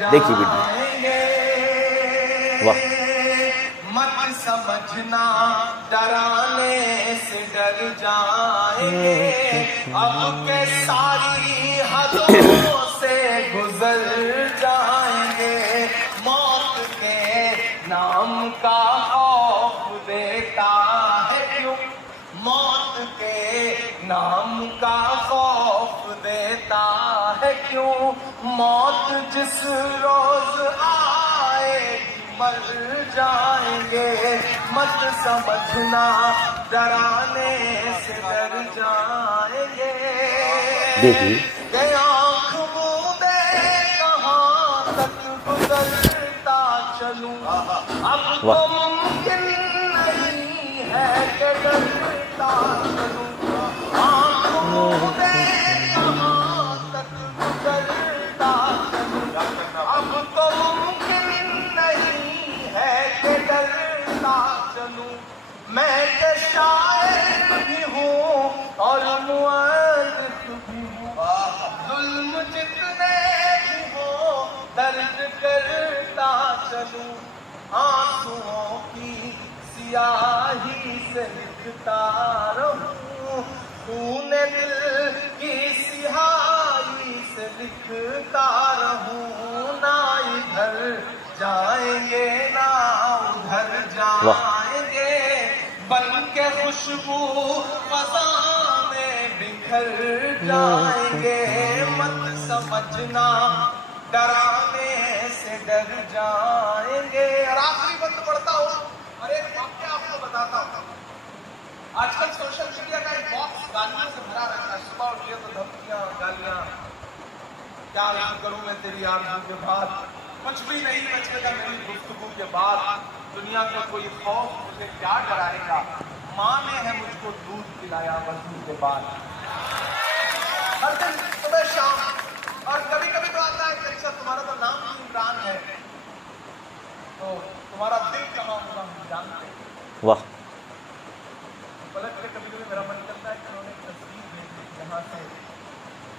دیکھیے بیٹی واہ مت سمجھنا ڈرانے سے ڈر جائیں گے اب کے ساری حدوں سے گزر جائیں گے موت کے نام کا خوف دیتا ہے کیوں موت کے نام کا خوف دیتا ہے کیوں موت جس روز آئے مر جائیں گے مت سمجھنا ڈرانے سے ڈر جائیں گے دیکھیے کہ آنکھ مودے کہاں تک گزرتا چلوں اب تو ممکن نہیں ہے کہ ڈرتا چلوں آنکھ مودے کہاں تک گزرتا چلوں اب تو ممکن نہیں ہے کہ ڈرتا چلوں میں کہ شاعر بھی ہوں اور مؤرخ بھی ہوں ظلم جتنے بھی ہو درد کرتا چلوں آنسوؤں کی سیاہی سے لکھتا رہوں خون دل کی سیاہی سے لکھتا رہوں نہ ادھر جائیں گے نہ ادھر جائیں گے بن کے خوشبو فضا میں بکھر جائیں گے مت سمجھنا ڈرانے سے ڈر جائیں گے اور آخری بند پڑھتا ہوں اور ایک واقعہ آپ کو بتاتا ہوں آج کل سوشل میڈیا کا ایک باکس گالیوں سے بھرا رہتا ہے صبح اٹھیے تو دھمکیاں گالیاں کیا یاد کروں میں تیری آرزو کے بعد کچھ بھی نہیں بچے گا میری گفتگو کے بعد دنیا کا کوئی خوف مجھے کیا ڈرائے گا ماں نے ہے مجھ کو دودھ پلایا وضو کے بعد ہر دن صبح شام اور کبھی کبھی تو آتا ہے کہ اچھا تمہارا تو نام بھی عمران ہے تو تمہارا دل کہاں ہوگا ہم جانتے ہیں واہ پلٹ کے کبھی کبھی میرا من کرتا ہے کہ انہوں نے ایک تصویر بھیجی جہاں سے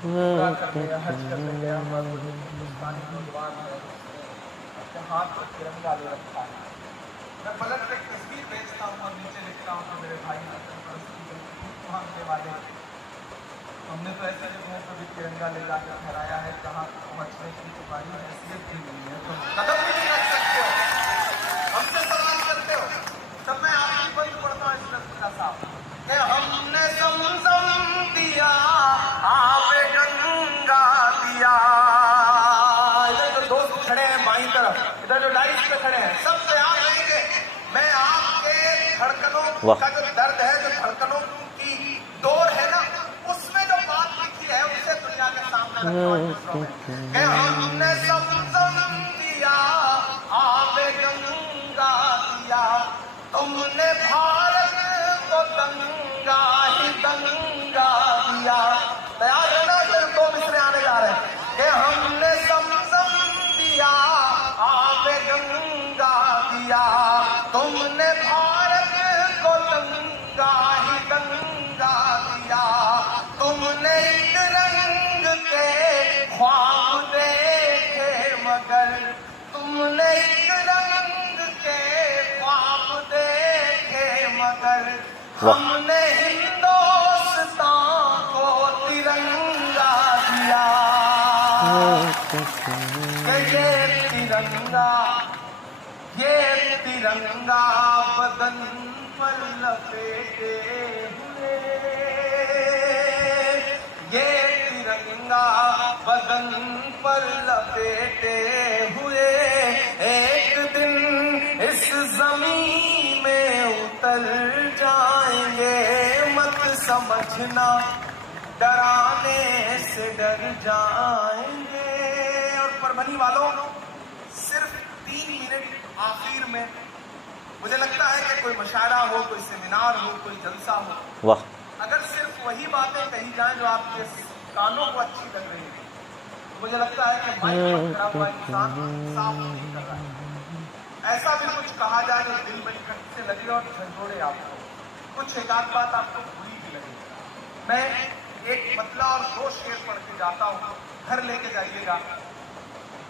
عمرہ کرنے یا حج کرنے گیا ہندوستانی نوجوان ہے اپنے ہاتھ پر ترنگا لے رکھا ہے میں پلٹ کے ایک تصویر بھیجتا ہوں اور نیچے لکھتا ہوں کہ میرے بھائی پہنچنے والے ہم نے تو ایسی جگہوں پہ بھی ترنگا لے جا کے پھہرایا ہے جہاں پہنچنے کی تمہاری حیثیت بھی نہیں ہے تم قدم بھی نہیں رکھ سکتے ہو ہم سے سوال کرتے ہو تب میں آخری بند پڑھتا ہوں اس کا صاحب کہ ہم نے زمزم دیا آب گنگا دیا ادھر جو دوست کھڑے ہیں بائیں طرف ادھر جو ڈائس پہ کھڑے ہیں سب سے آ رہیں گے میں آپ کے دھڑکنوں کا جو درد ہے جو دھڑکنوں کی دور ہے نا اس میں جو بات لکھی ہے اسے دنیا کے سامنے رکھتا ہوں کہ ہم نے زمزم دیا آب گنگا دیا تم نے بھارت کو دنگا ہی دنگا دیا تیار ہے نا پھر دو مصرے آنے جا رہے ہیں کہ ہم نے زمزم دیا آب گنگا دیا تم نے بھارت کو دنگا ہی دنگا دیا تم نے ایک رنگ کے خواب دیکھے مگر تم نے ایک رنگ کے خواب دیکھے مگر ہم نے ہندوستان کو ترنگا دیا کہ یہ ترنگا بدن پر لپیٹے ہوئے یہ ترنگا بدن پر لپیٹے ہوئے ایک دن اس زمین میں اتر جائیں گے مت سمجھنا ڈرانے سے ڈر جائیں گے اور پربھنی والوں صرف 3 منٹ آخر میں مجھے لگتا ہے کہ کوئی مشاعرہ ہو کوئی سیمینار ہو کوئی جلسہ ہو واہ اگر صرف وہی باتیں کہی جائیں جو آپ کے کانوں کو اچھی لگ رہی ہیں مجھے لگتا ہے کہ مائک پر کھڑا ہوا انسان صاف نہیں کر رہا ہے ایسا بھی کچھ کہا جائے جو دل بڑی کٹ سے لگے اور جھنجھوڑے آپ کو کچھ ایک آدھ بات آپ کو بری بھی لگے میں ایک مطلع اور 2 شعر پڑھ کے جاتا ہوں گھر لے کے جائیے گا